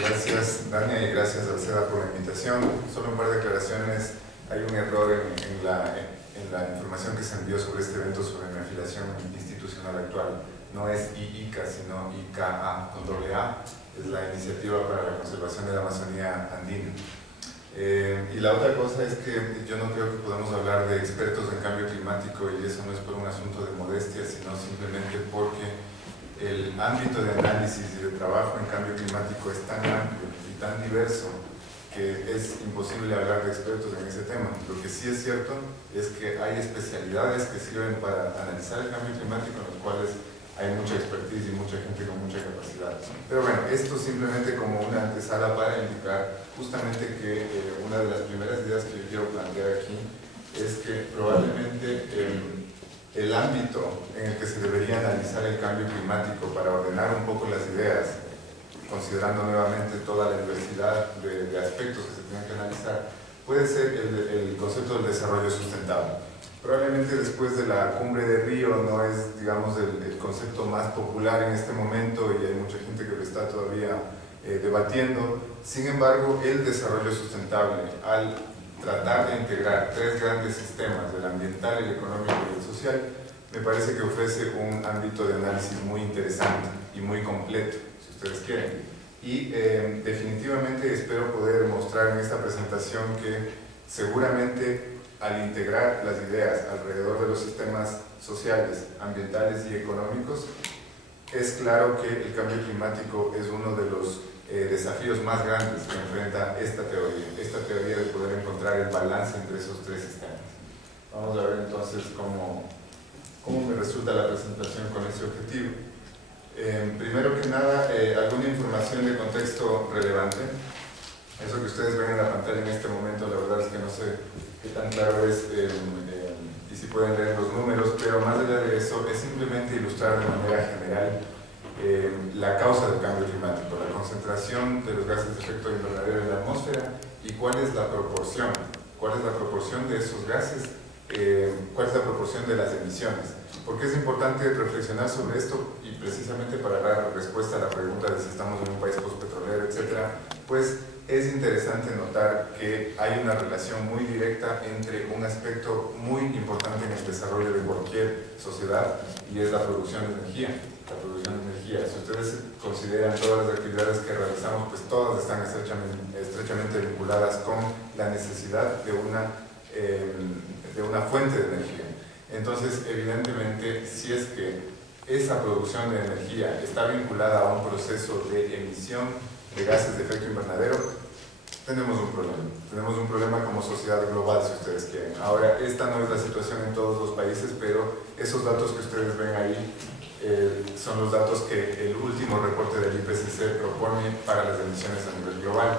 Gracias, Dania, y gracias a Alceda por la invitación. Solo un par de aclaraciones. Hay un error en la información que se envió sobre este evento sobre mi afiliación institucional actual. No es IICA, sino IKA con doble A. Es la Iniciativa para la Conservación de la Amazonía Andina. Y la otra cosa es que yo no creo que podamos hablar de expertos en cambio climático, y eso no es por un asunto de modestia, sino simplemente porque el ámbito de análisis y de trabajo en cambio climático es tan amplio y tan diverso que es imposible hablar de expertos en ese tema. Lo que sí es cierto es que hay especialidades que sirven para analizar el cambio climático, en los cuales hay mucha expertise y mucha gente con mucha capacidad. Pero bueno, esto simplemente como una antesala para indicar justamente que una de las primeras ideas que yo quiero plantear aquí es que probablemente el ámbito en el que se debería analizar el cambio climático para ordenar un poco las ideas, considerando nuevamente toda la diversidad de aspectos que se tienen que analizar, puede ser el concepto del desarrollo sustentable. Probablemente después de la cumbre de Río no es, digamos, el concepto más popular en este momento, y hay mucha gente que lo está todavía debatiendo. Sin embargo, el desarrollo sustentable, al tratar de integrar tres grandes sistemas, el ambiental, el económico y el social, me parece que ofrece un ámbito de análisis muy interesante y muy completo, si ustedes quieren. Y definitivamente espero poder mostrar en esta presentación que seguramente al integrar las ideas alrededor de los sistemas sociales, ambientales y económicos, es claro que el cambio climático es uno de los desafíos más grandes que enfrenta esta teoría de poder encontrar el balance entre esos tres sistemas. Vamos a ver entonces cómo me resulta la presentación con ese objetivo. Primero que nada, alguna información de contexto relevante. Eso que ustedes ven en la pantalla en este momento, la verdad es que no sé qué tan claro es y si pueden leer los números, pero más allá de eso es simplemente ilustrar de manera general la causa del cambio climático, la concentración de los gases de efecto invernadero en la atmósfera y cuál es la proporción de esos gases, cuál es la proporción de las emisiones. Porque es importante reflexionar sobre esto, y precisamente para dar respuesta a la pregunta de si estamos en un país postpetrolero, etc., pues es interesante notar que hay una relación muy directa entre un aspecto muy importante en el desarrollo de cualquier sociedad, y es la producción de energía. Si ustedes consideran todas las actividades que realizamos, pues todas están estrechamente vinculadas con la necesidad de una fuente de energía. Entonces, evidentemente, si es que esa producción de energía está vinculada a un proceso de emisión de gases de efecto invernadero, tenemos un problema. Tenemos un problema como sociedad global, si ustedes quieren. Ahora, esta no es la situación en todos los países, pero esos datos que ustedes ven ahí son los datos que el último reporte del IPCC propone para las emisiones a nivel global.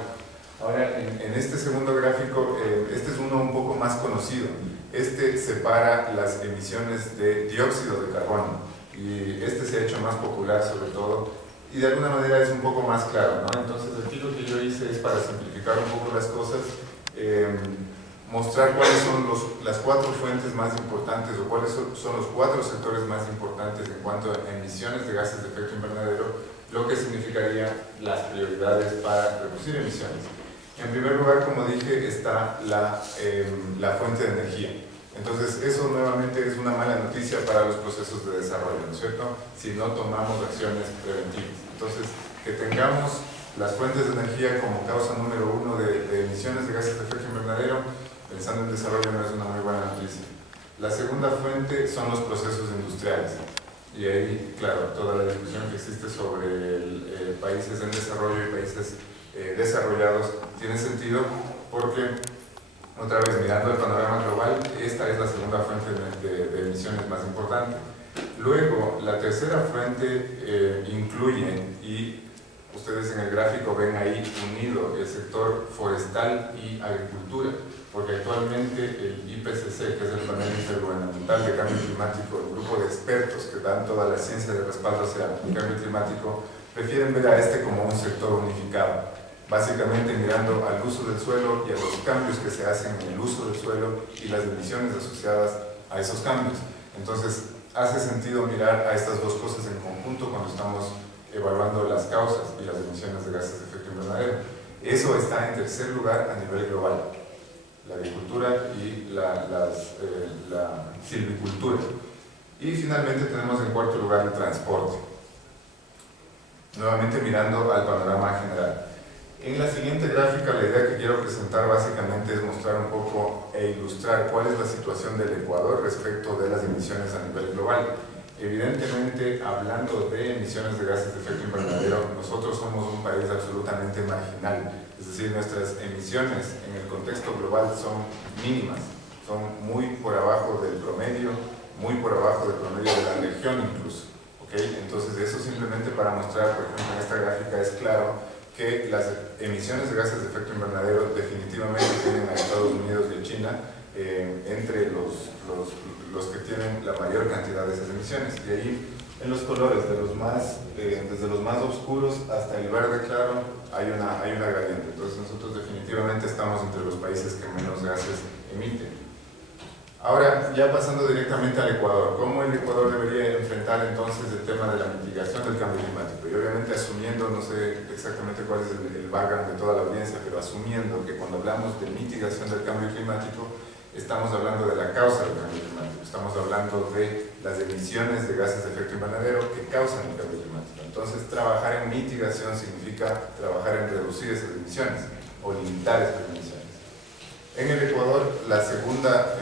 Ahora, en este segundo gráfico, este es uno un poco más conocido. Este separa las emisiones de dióxido de carbono, y este se ha hecho más popular sobre todo, y de alguna manera es un poco más claro, ¿no? Entonces aquí lo que yo hice es, para simplificar un poco las cosas, mostrar cuáles son las cuatro fuentes más importantes, o cuáles son los cuatro sectores más importantes en cuanto a emisiones de gases de efecto invernadero, lo que significaría las prioridades para reducir emisiones. En primer lugar, como dije, está la fuente de energía. Entonces, eso nuevamente es una mala noticia para los procesos de desarrollo, ¿no es cierto?, si no tomamos acciones preventivas. Entonces, que tengamos las fuentes de energía como causa número uno de emisiones de gases de efecto invernadero, pensando en desarrollo, no es una muy buena noticia. La segunda fuente son los procesos industriales. Y ahí, claro, toda la discusión que existe sobre países en desarrollo y países desarrollados tiene sentido, porque, otra vez, mirando el panorama global, esta es la segunda fuente de emisiones más importante. Luego, la tercera fuente incluye, y ustedes en el gráfico ven ahí unido, el sector forestal y agricultura, porque actualmente el IPCC, que es el Panel Intergubernamental de Cambio Climático, el grupo de expertos que dan toda la ciencia de respaldo hacia el cambio climático, prefieren ver a este como un sector unificado, básicamente mirando al uso del suelo y a los cambios que se hacen en el uso del suelo y las emisiones asociadas a esos cambios. Entonces, hace sentido mirar a estas dos cosas en conjunto cuando estamos evaluando las causas y las emisiones de gases de efecto invernadero. Eso está en tercer lugar a nivel global, la agricultura y la silvicultura. Y finalmente tenemos en cuarto lugar el transporte. Nuevamente mirando al panorama general. En la siguiente gráfica la idea que quiero presentar básicamente es mostrar un poco e ilustrar cuál es la situación del Ecuador respecto de las emisiones a nivel global. Evidentemente, hablando de emisiones de gases de efecto invernadero, nosotros somos un país absolutamente marginal, es decir, nuestras emisiones en el contexto global son mínimas, son muy por abajo del promedio, muy por abajo del promedio de la región incluso. ¿Okay? Entonces, eso simplemente para mostrar, por ejemplo, en esta gráfica es claro que las emisiones de gases de efecto invernadero definitivamente tienen a Estados Unidos y a China entre los que tienen la mayor cantidad de esas emisiones. Y ahí, en los colores, desde los más oscuros hasta el verde claro, hay una gradiente. Entonces nosotros definitivamente estamos entre los países que menos gases emiten. Ahora, ya pasando directamente al Ecuador, ¿cómo el Ecuador debería enfrentar entonces el tema de la mitigación del cambio climático? Y obviamente asumiendo, no sé exactamente cuál es el background de toda la audiencia, pero asumiendo que cuando hablamos de mitigación del cambio climático, estamos hablando de la causa del cambio climático, estamos hablando de las emisiones de gases de efecto invernadero que causan el cambio climático. Entonces, trabajar en mitigación significa trabajar en reducir esas emisiones o limitar esas emisiones. En el Ecuador, la segunda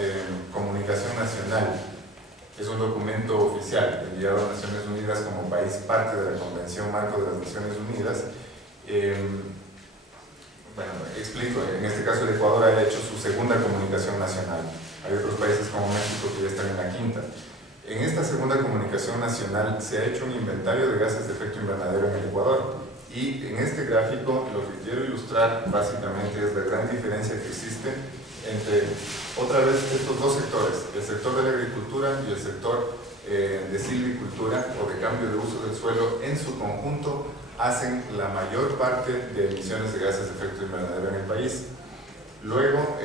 comunicación nacional es un documento oficial enviado a Naciones Unidas como país parte de la Convención Marco de las Naciones Unidas. Bueno, explico, en este caso el Ecuador ha hecho su segunda comunicación nacional. Hay otros países como México que ya están en la quinta. En esta segunda comunicación nacional se ha hecho un inventario de gases de efecto invernadero en el Ecuador. Y en este gráfico lo que quiero ilustrar básicamente es la gran diferencia que existe entre, otra vez, estos dos sectores, el sector de la agricultura y el sector de silvicultura o de cambio de uso del suelo. En su conjunto hacen la mayor parte de emisiones de gases de efecto invernadero en el país. Luego,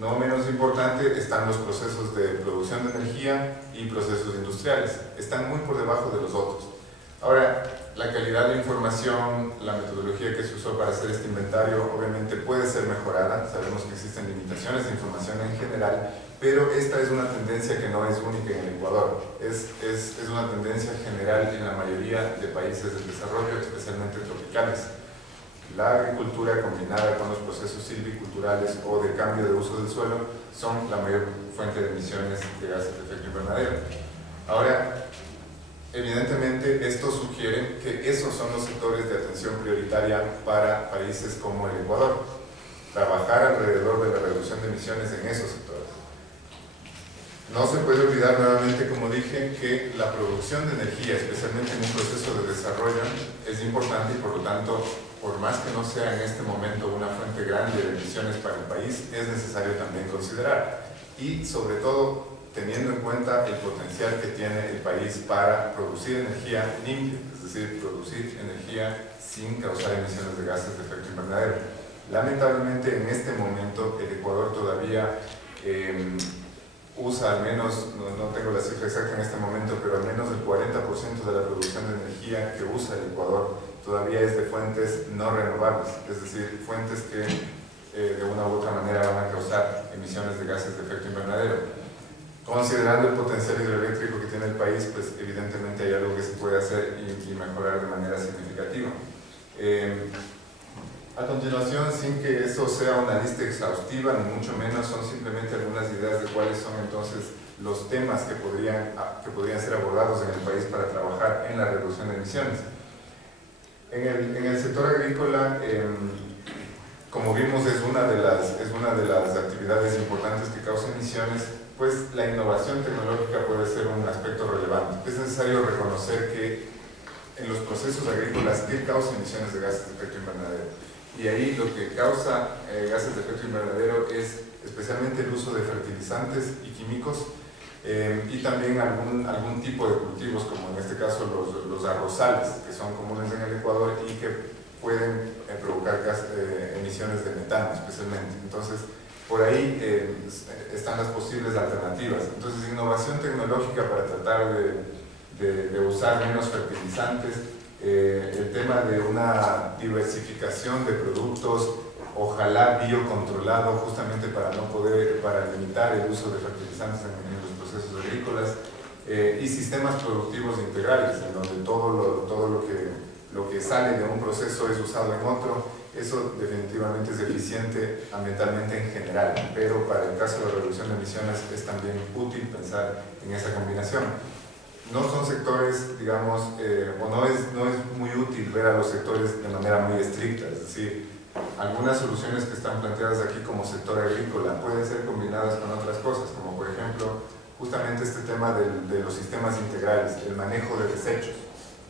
no menos importante, están los procesos de producción de energía y procesos industriales. Están muy por debajo de los otros. Ahora, la calidad de información, la metodología que se usó para hacer este inventario obviamente puede ser mejorada. Sabemos que existen limitaciones de información en general, pero esta es una tendencia que no es única en el Ecuador. Es una tendencia general en la mayoría de países del desarrollo, especialmente tropicales. La agricultura combinada con los procesos silviculturales o de cambio de uso del suelo son la mayor fuente de emisiones de gases de efecto invernadero. Ahora, evidentemente, esto sugiere que esos son los sectores de atención prioritaria para países como el Ecuador. Trabajar alrededor de la reducción de emisiones en esos sectores. No se puede olvidar nuevamente, como dije, que la producción de energía, especialmente en un proceso de desarrollo, es importante y por lo tanto, por más que no sea en este momento una fuente grande de emisiones para el país, es necesario también considerar. Y sobre todo, teniendo en cuenta el potencial que tiene el país para producir energía limpia, es decir, producir energía sin causar emisiones de gases de efecto invernadero. Lamentablemente, en este momento, el Ecuador todavía usa al menos, no tengo la cifra exacta en este momento, pero al menos el 40% de la producción de energía que usa el Ecuador todavía es de fuentes no renovables, es decir, fuentes que de una u otra manera van a causar emisiones de gases de efecto invernadero. Considerando el potencial hidroeléctrico que tiene el país, pues evidentemente hay algo que se puede hacer y mejorar de manera significativa. A continuación, sin que eso sea una lista exhaustiva, ni mucho menos, son simplemente algunas ideas de cuáles son entonces los temas que podrían ser abordados en el país para trabajar en la reducción de emisiones. En el sector agrícola, como vimos, es una de las actividades importantes que causa emisiones, pues la innovación tecnológica puede ser un aspecto relevante. Es necesario reconocer que en los procesos agrícolas, ¿qué causa emisiones de gases de efecto invernadero? Y ahí lo que causa gases de efecto invernadero es especialmente el uso de fertilizantes y químicos y también algún tipo de cultivos, como en este caso los arrozales, que son comunes en el Ecuador y que pueden provocar emisiones de metano especialmente. Entonces, por ahí están las posibles alternativas. Entonces, innovación tecnológica para tratar de usar menos fertilizantes, el tema de una diversificación de productos, ojalá biocontrolado, justamente para limitar el uso de fertilizantes en los procesos agrícolas, y sistemas productivos integrales, en donde todo lo que sale de un proceso es usado en otro. Eso definitivamente es eficiente ambientalmente en general, pero para el caso de la reducción de emisiones es también útil pensar en esa combinación. No son sectores, digamos, o no es muy útil ver a los sectores de manera muy estricta, es decir, algunas soluciones que están planteadas aquí como sector agrícola pueden ser combinadas con otras cosas, como por ejemplo, justamente este tema de los sistemas integrales, el manejo de desechos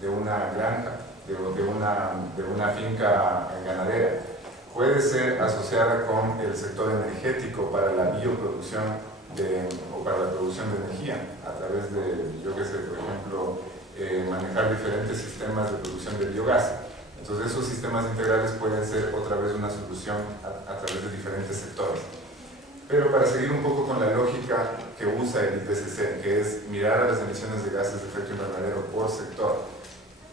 de una granja, de una finca ganadera, puede ser asociada con el sector energético para la bioproducción o para la producción de energía, a través de, yo qué sé, por ejemplo, manejar diferentes sistemas de producción de biogás. Entonces esos sistemas integrales pueden ser otra vez una solución a través de diferentes sectores. Pero para seguir un poco con la lógica que usa el IPCC, que es mirar a las emisiones de gases de efecto invernadero por sector,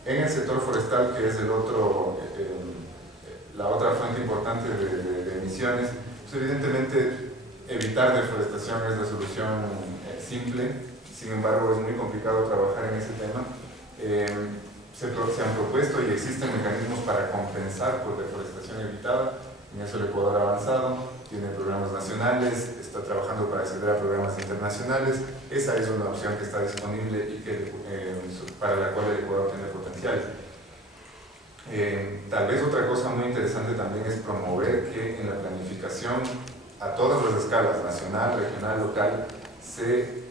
en el sector forestal, que es la otra fuente importante de emisiones, pues evidentemente evitar deforestación es la solución simple. Sin embargo, es muy complicado trabajar en ese tema. Se han propuesto y existen mecanismos para compensar por deforestación evitada. En eso el Ecuador ha avanzado, tiene programas nacionales, está trabajando para acceder a programas internacionales. Esa es una opción que está disponible y para la cual el Ecuador tiene potencial. Tal vez otra cosa muy interesante también es promover que en la planificación a todas las escalas, nacional, regional, local, se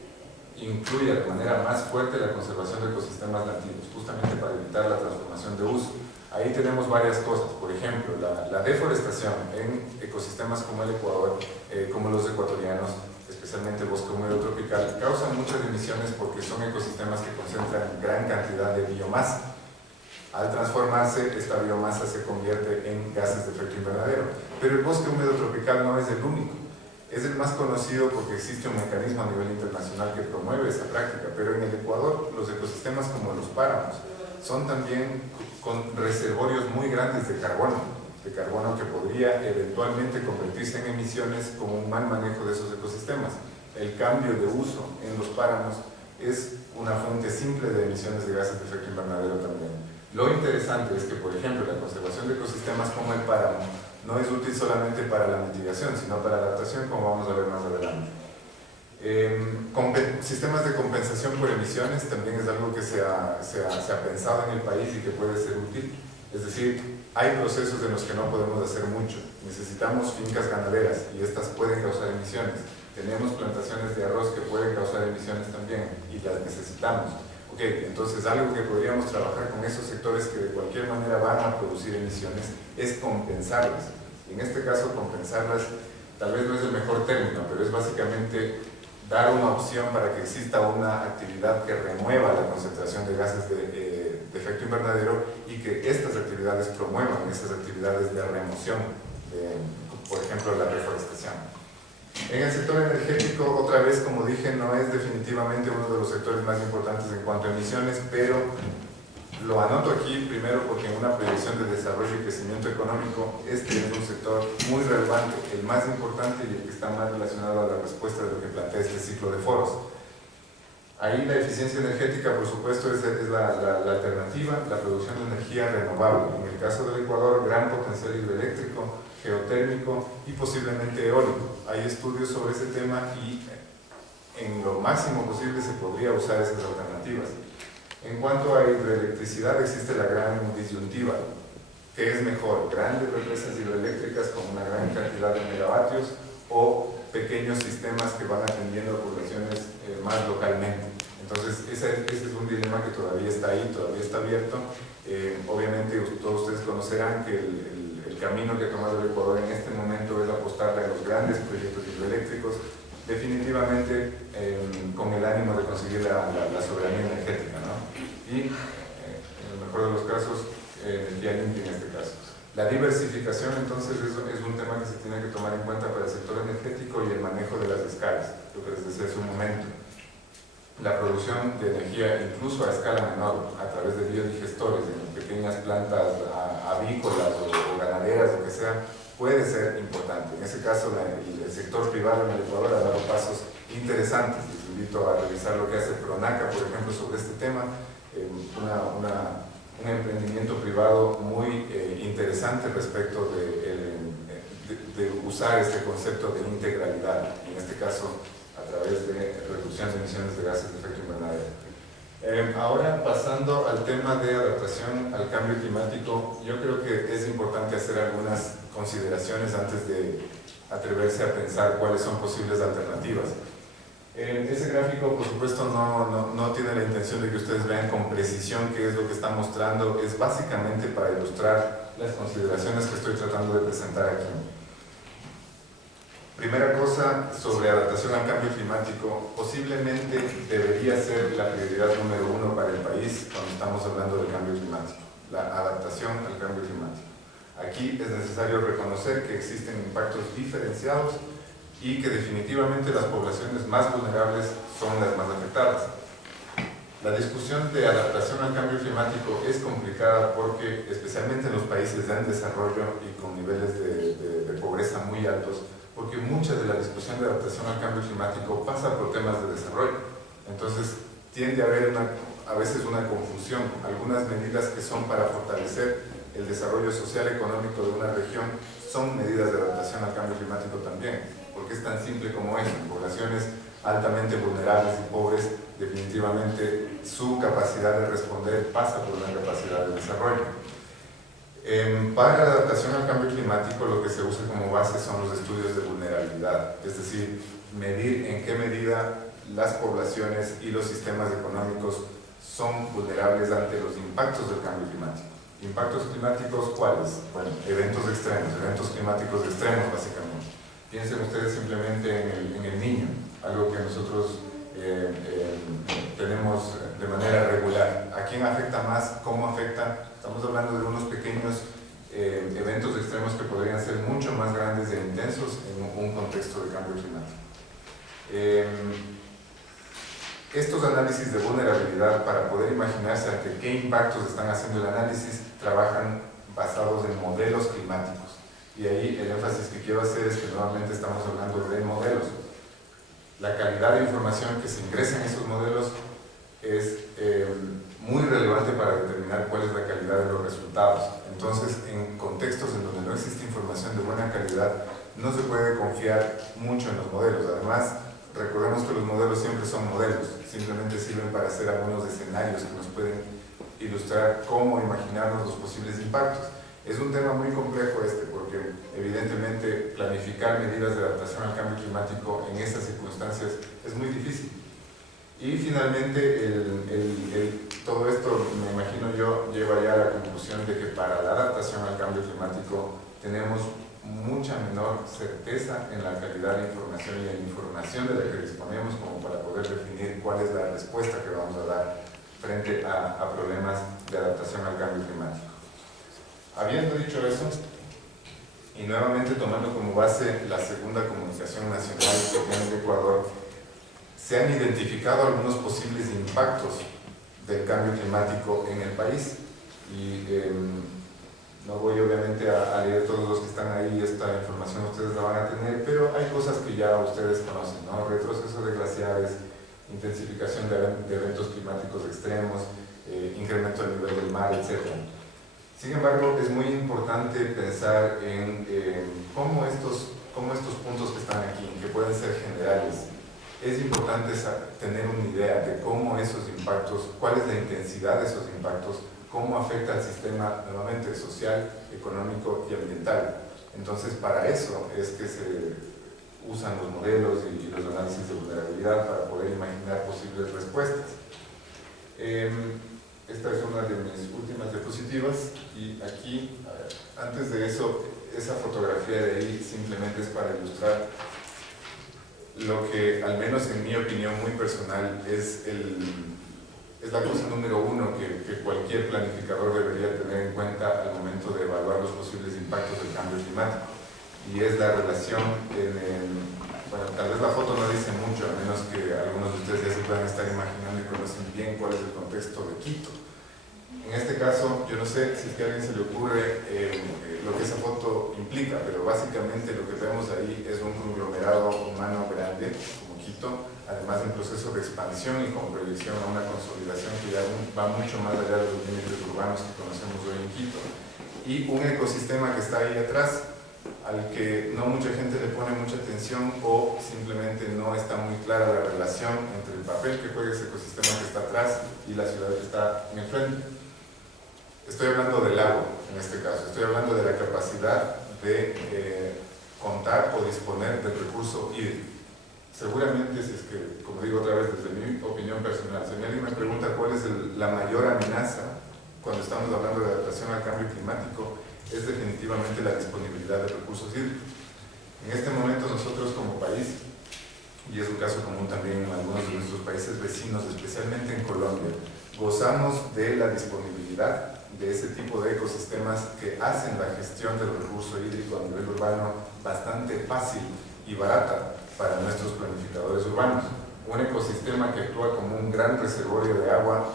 incluya de manera más fuerte la conservación de ecosistemas nativos, justamente para evitar la transformación de uso. Ahí tenemos varias cosas, por ejemplo, la deforestación en ecosistemas como el Ecuador, como los ecuatorianos, especialmente el bosque húmedo tropical, causan muchas emisiones porque son ecosistemas que concentran gran cantidad de biomasa. Al transformarse, esta biomasa se convierte en gases de efecto invernadero. Pero el bosque húmedo tropical no es el único. Es el más conocido porque existe un mecanismo a nivel internacional que promueve esa práctica, pero en el Ecuador los ecosistemas como los páramos son también con reservorios muy grandes de carbono que podría eventualmente convertirse en emisiones como un mal manejo de esos ecosistemas. El cambio de uso en los páramos es una fuente simple de emisiones de gases de efecto invernadero también. Lo interesante es que, por ejemplo, la conservación de ecosistemas como el páramo no es útil solamente para la mitigación, sino para la adaptación, como vamos a ver más adelante. Sistemas de compensación por emisiones también es algo que se ha pensado en el país y que puede ser útil. Es decir, hay procesos en los que no podemos hacer mucho. Necesitamos fincas ganaderas y estas pueden causar emisiones. Tenemos plantaciones de arroz que pueden causar emisiones también y las necesitamos. Entonces algo que podríamos trabajar con esos sectores que de cualquier manera van a producir emisiones es compensarlas. Y en este caso compensarlas tal vez no es el mejor término, pero es básicamente dar una opción para que exista una actividad que remueva la concentración de gases de efecto invernadero y que estas actividades promuevan esas actividades de remoción, por ejemplo la reforestación. En el sector energético, otra vez, como dije, no es definitivamente uno de los sectores más importantes en cuanto a emisiones, pero lo anoto aquí primero porque en una proyección de desarrollo y crecimiento económico este es un sector muy relevante, el más importante y el que está más relacionado a la respuesta de lo que plantea este ciclo de foros. Ahí la eficiencia energética, por supuesto, es la alternativa, la producción de energía renovable. En el caso del Ecuador, gran potencial hidroeléctrico, geotérmico y posiblemente eólico. Hay estudios sobre ese tema y en lo máximo posible se podría usar esas alternativas. En cuanto a hidroelectricidad, existe la gran disyuntiva. ¿Qué es mejor? ¿Grandes represas hidroeléctricas con una gran cantidad de megavatios o pequeños sistemas que van atendiendo a poblaciones más localmente? Entonces, ese es un dilema que todavía está ahí, todavía está abierto. Obviamente, todos ustedes conocerán que el camino que ha tomado el Ecuador en este momento es apostarle a los grandes proyectos hidroeléctricos, definitivamente con el ánimo de conseguir la soberanía energética, ¿no? Y, en el mejor de los casos, energía limpia en este caso. La diversificación, entonces, es un tema que se tiene que tomar en cuenta para el sector energético y el manejo de las escalas, lo que les decía hace un momento. La producción de energía, incluso a escala menor, a través de biodigestores, pequeñas plantas avícolas o ganaderas, lo que sea, puede ser importante. En ese caso, el sector privado en el Ecuador ha dado pasos interesantes. Les invito a revisar lo que hace Pronaca, por ejemplo, sobre este tema. Un emprendimiento privado muy interesante respecto de usar este concepto de integralidad, en este caso a través de reducción de emisiones de gases de efecto invernadero. Ahora, pasando al tema de adaptación al cambio climático, yo creo que es importante hacer algunas consideraciones antes de atreverse a pensar cuáles son posibles alternativas. Ese gráfico, por supuesto, no tiene la intención de que ustedes vean con precisión qué es lo que está mostrando. Es básicamente para ilustrar las consideraciones que estoy tratando de presentar aquí. Primera cosa, sobre adaptación al cambio climático, posiblemente debería ser la prioridad número 1 para el país cuando estamos hablando del cambio climático, la adaptación al cambio climático. Aquí es necesario reconocer que existen impactos diferenciados y que definitivamente las poblaciones más vulnerables son las más afectadas. La discusión de adaptación al cambio climático es complicada porque, especialmente en los países en desarrollo y con niveles de pobreza muy altos, porque mucha de la discusión de adaptación al cambio climático pasa por temas de desarrollo. Entonces, tiende a haber a veces una confusión. Algunas medidas que son para fortalecer el desarrollo social y económico de una región son medidas de adaptación al cambio climático también, porque es tan simple como eso. En poblaciones altamente vulnerables y pobres, definitivamente su capacidad de responder pasa por una capacidad de desarrollo. Para la adaptación al cambio climático, lo que se usa como base son los estudios de vulnerabilidad, es decir, medir en qué medida las poblaciones y los sistemas económicos son vulnerables ante los impactos del cambio climático. ¿Impactos climáticos cuáles? Bueno, eventos climáticos extremos básicamente. Piensen ustedes simplemente en el Niño, algo que nosotros tenemos de manera regular. ¿A quién afecta más? ¿Cómo afecta? Estamos hablando de unos pequeños eventos extremos que podrían ser mucho más grandes e intensos en un contexto de cambio climático. Estos análisis de vulnerabilidad, para poder imaginarse ante qué impactos están haciendo el análisis, trabajan basados en modelos climáticos. Y ahí el énfasis que quiero hacer es que nuevamente estamos hablando de modelos. La calidad de información que se ingresa en esos modelos es muy relevante para determinar cuál es la calidad de los resultados. Entonces, en contextos en donde no existe información de buena calidad, no se puede confiar mucho en los modelos. Además, recordemos que los modelos siempre son modelos, simplemente sirven para hacer algunos escenarios que nos pueden ilustrar cómo imaginarnos los posibles impactos. Es un tema muy complejo porque evidentemente planificar medidas de adaptación al cambio climático en esas circunstancias es muy difícil. Y finalmente, todo esto, me imagino yo, lleva ya a la conclusión de que para la adaptación al cambio climático tenemos mucha menor certeza en la calidad de información y en la información de la que disponemos como para poder definir cuál es la respuesta que vamos a dar frente a problemas de adaptación al cambio climático. Habiendo dicho eso, y nuevamente tomando como base la segunda comunicación nacional que tiene el Ecuador, se han identificado algunos posibles impactos del cambio climático en el país. Y no voy obviamente a leer todos los que están ahí, esta información ustedes la van a tener, pero hay cosas que ya ustedes conocen, ¿no? Retroceso de glaciares, intensificación de eventos climáticos extremos, incremento del nivel del mar, etc. Sin embargo, es muy importante pensar en cómo estos puntos que están aquí, que pueden ser generales, es importante tener una idea de cómo esos impactos, cuál es la intensidad de esos impactos, cómo afecta al sistema nuevamente social, económico y ambiental. Entonces, para eso es que se usan los modelos y los análisis de vulnerabilidad para poder imaginar posibles respuestas. Esta es una de mis últimas diapositivas y aquí, antes de eso, esa fotografía de ahí simplemente es para ilustrar lo que, al menos en mi opinión muy personal, es la cosa número uno que cualquier planificador debería tener en cuenta al momento de evaluar los posibles impactos del cambio climático. Y es la relación bueno, tal vez la foto no dice mucho, a menos que algunos de ustedes ya se puedan estar imaginando y conocen bien cuál es el contexto de Quito. En este caso, yo no sé si es que a alguien se le ocurre lo que esa foto implica, pero básicamente lo que vemos ahí es un conglomerado humano grande, como Quito, además de un proceso de expansión y con proyección a una consolidación que ya va mucho más allá de los límites urbanos que conocemos hoy en Quito, y un ecosistema que está ahí atrás, al que no mucha gente le pone mucha atención o simplemente no está muy clara la relación entre el papel que juega ese ecosistema que está atrás y la ciudad que está en el frente. Estoy hablando del agua, en este caso, estoy hablando de la capacidad de contar o disponer del recurso hídrico. Seguramente, si es que, como digo otra vez desde mi opinión personal, si alguien me pregunta cuál es la mayor amenaza cuando estamos hablando de adaptación al cambio climático, es definitivamente la disponibilidad de recursos hídricos. En este momento nosotros como país, y es un caso común también en algunos de nuestros países vecinos, especialmente en Colombia, gozamos de la disponibilidad de ese tipo de ecosistemas que hacen la gestión del recurso hídrico a nivel urbano bastante fácil y barata para nuestros planificadores urbanos. Un ecosistema que actúa como un gran reservorio de agua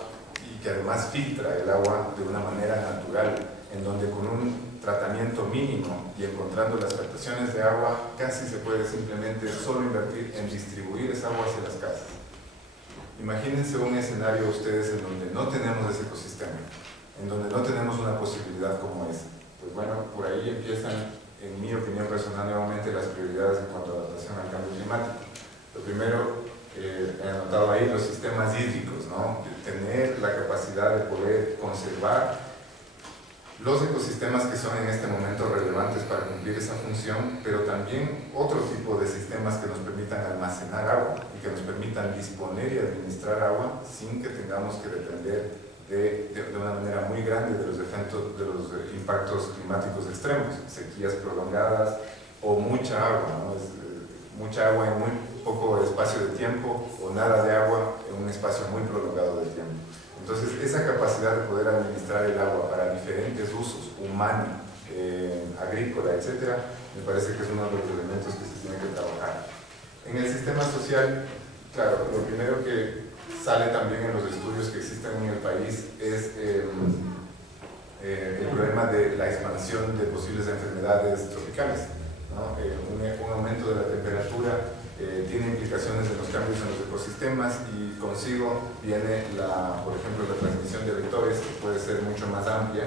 y que además filtra el agua de una manera natural, en donde con un tratamiento mínimo y encontrando las captaciones de agua, casi se puede simplemente solo invertir en distribuir esa agua hacia las casas. Imagínense un escenario ustedes en donde no tenemos ese ecosistema, en donde no tenemos una posibilidad como esa. Pues bueno, por ahí empiezan, en mi opinión personal, nuevamente las prioridades en cuanto a adaptación al cambio climático. Lo primero, he anotado ahí los sistemas hídricos, ¿no? Tener la capacidad de poder conservar los ecosistemas que son en este momento relevantes para cumplir esa función, pero también otro tipo de sistemas que nos permitan almacenar agua y que nos permitan disponer y administrar agua sin que tengamos que depender de una manera muy grande de los efectos, de los impactos climáticos extremos, sequías prolongadas o mucha agua, ¿no? Mucha agua en muy poco espacio de tiempo o nada de agua en un espacio muy prolongado de tiempo. Entonces, esa capacidad de poder administrar el agua para diferentes usos, humano, agrícola, etc., me parece que es uno de los elementos que se tiene que trabajar. En el sistema social, claro, lo primero que sale también en los estudios que existen en el país es el problema de la expansión de posibles enfermedades tropicales, ¿no? Un aumento de la temperatura tiene implicaciones en los cambios en los ecosistemas y consigo viene, por ejemplo, la transmisión de vectores, que puede ser mucho más amplia.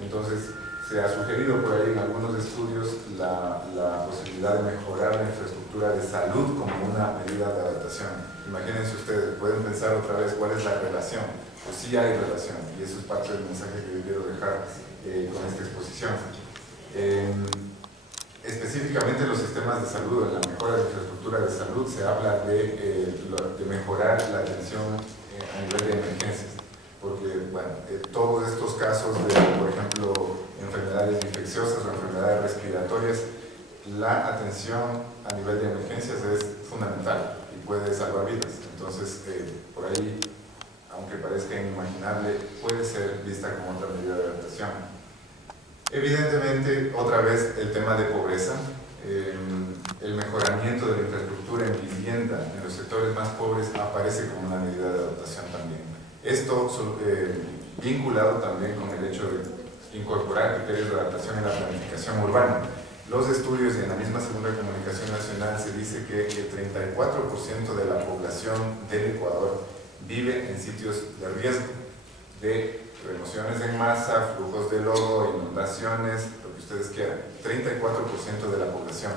Entonces, se ha sugerido por ahí en algunos estudios la posibilidad de mejorar la infraestructura de salud como una medida de adaptación. Imagínense ustedes, pueden pensar otra vez cuál es la relación. Pues sí hay relación, y eso es parte del mensaje que yo quiero dejar con esta exposición. Específicamente en los sistemas de salud, en la mejora de la infraestructura de salud, se habla de mejorar la atención a nivel de emergencias, porque bueno, todos estos casos de, por ejemplo, enfermedades infecciosas o enfermedades respiratorias, la atención a nivel de emergencias es fundamental y puede salvar vidas. Entonces, por ahí, aunque parezca inimaginable, puede ser vista como otra medida de adaptación. Evidentemente, otra vez, el tema de pobreza, el mejoramiento de la infraestructura en vivienda en los sectores más pobres aparece como una medida de adaptación también. Esto vinculado también con el hecho de incorporar criterios de adaptación en la planificación urbana. Los estudios y en la misma segunda comunicación nacional se dice que el 34% de la población del Ecuador vive en sitios de riesgo de remociones en masa, flujos de lodo, inundaciones, lo que ustedes quieran. 34% de la población.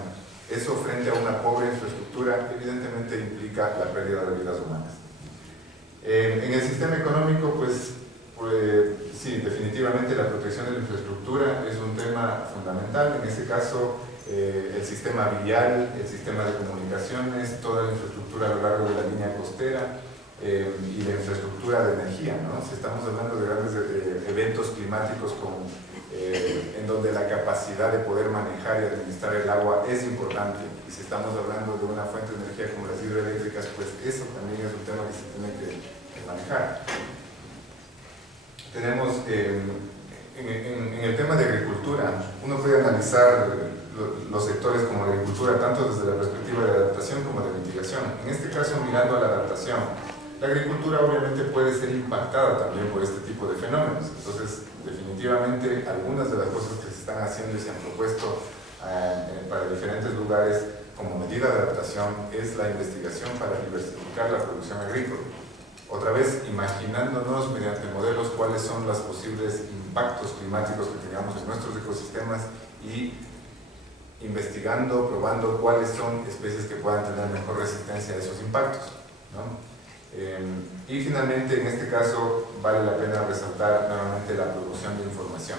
Eso frente a una pobre infraestructura evidentemente implica la pérdida de vidas humanas. En el sistema económico, pues sí, definitivamente la protección de la infraestructura es un tema fundamental. En este caso, el sistema vial, el sistema de comunicaciones, toda la infraestructura a lo largo de la línea costera, y la infraestructura de energía, ¿no? Si estamos hablando de grandes eventos climáticos en donde la capacidad de poder manejar y administrar el agua es importante, y si estamos hablando de una fuente de energía como las hidroeléctricas, pues eso también es un tema que se tiene que manejar. Tenemos en el tema de agricultura, uno puede analizar los sectores como la agricultura tanto desde la perspectiva de adaptación como de mitigación. En este caso, mirando a la La agricultura obviamente puede ser impactada también por este tipo de fenómenos. Entonces, definitivamente, algunas de las cosas que se están haciendo y se han propuesto para diferentes lugares como medida de adaptación es la investigación para diversificar la producción agrícola. Otra vez, imaginándonos mediante modelos cuáles son los posibles impactos climáticos que tengamos en nuestros ecosistemas y investigando, probando cuáles son especies que puedan tener mejor resistencia a esos impactos, ¿no? Y finalmente, en este caso, vale la pena resaltar nuevamente la producción de información.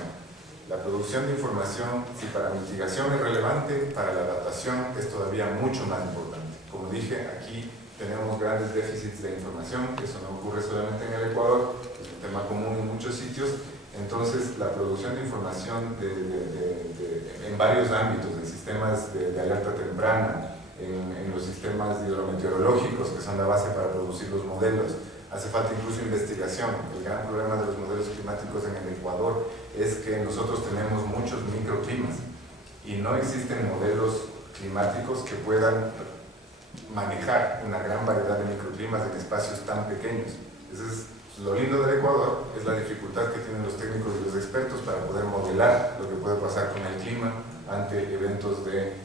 La producción de información, si para mitigación es relevante, para la adaptación es todavía mucho más importante. Como dije, aquí tenemos grandes déficits de información, eso no ocurre solamente en el Ecuador, es un tema común en muchos sitios. Entonces, la producción de información en varios ámbitos, en sistemas de alerta temprana, en los sistemas hidrometeorológicos, que son la base para producir los modelos, hace falta incluso investigación. El gran problema de los modelos climáticos en el Ecuador es que nosotros tenemos muchos microclimas y no existen modelos climáticos que puedan manejar una gran variedad de microclimas en espacios tan pequeños. Ese es lo lindo del Ecuador, es la dificultad que tienen los técnicos y los expertos para poder modelar lo que puede pasar con el clima ante eventos de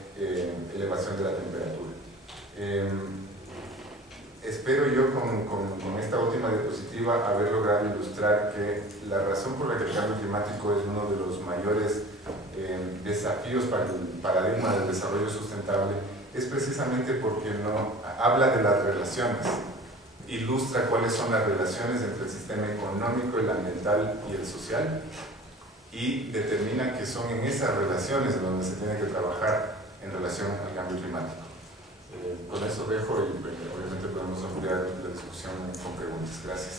elevación de la temperatura. Espero yo con esta última diapositiva haber logrado ilustrar que la razón por la que el cambio climático es uno de los mayores desafíos para el paradigma del desarrollo sustentable es precisamente porque no habla de las relaciones, ilustra cuáles son las relaciones entre el sistema económico, el ambiental y el social, y determina que son en esas relaciones en donde se tiene que trabajar en relación al cambio climático. Con eso dejo y obviamente podemos ampliar la discusión con preguntas. Gracias.